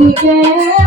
again.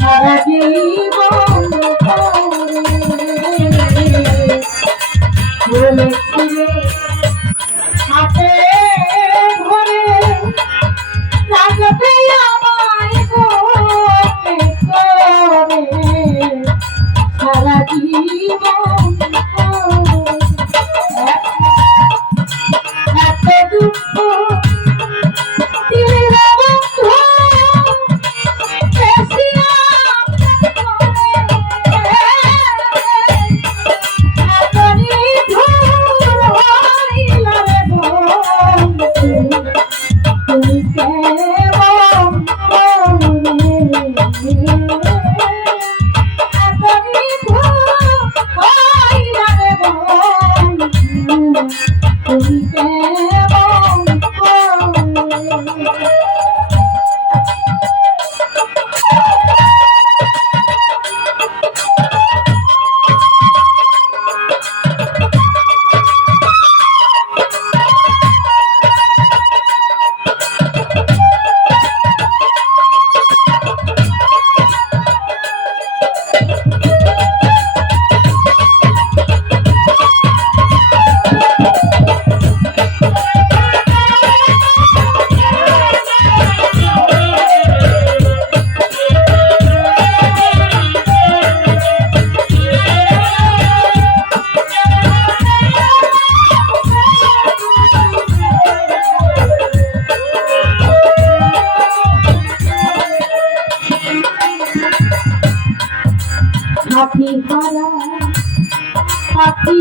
সারা জীবন হাতি পাড়া হাতি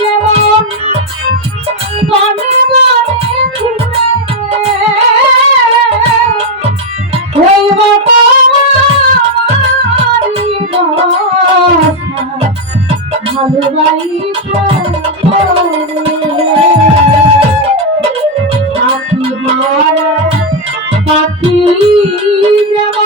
যেমন বনে বনে ঘুরে ওই ভালোবাসা হাতি মারা হাতি যেমন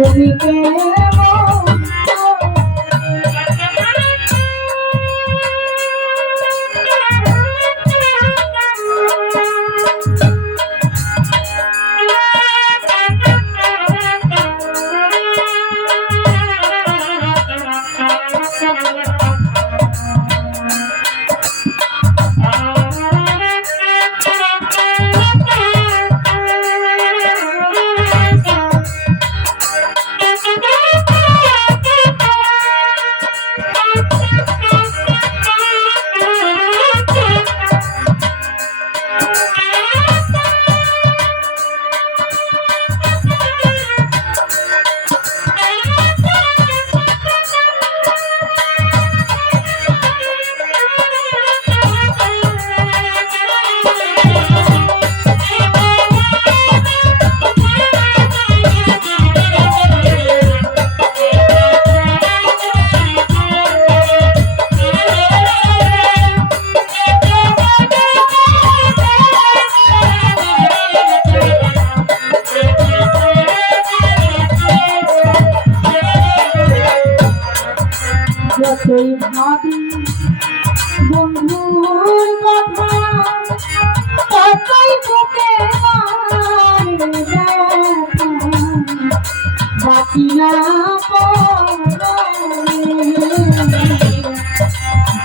ছবিকে সেই ভাবি বন্ধুর কথা কতই বুকে বাকি না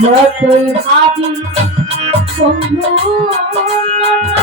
যতই ভাবি বন্ধুর কথা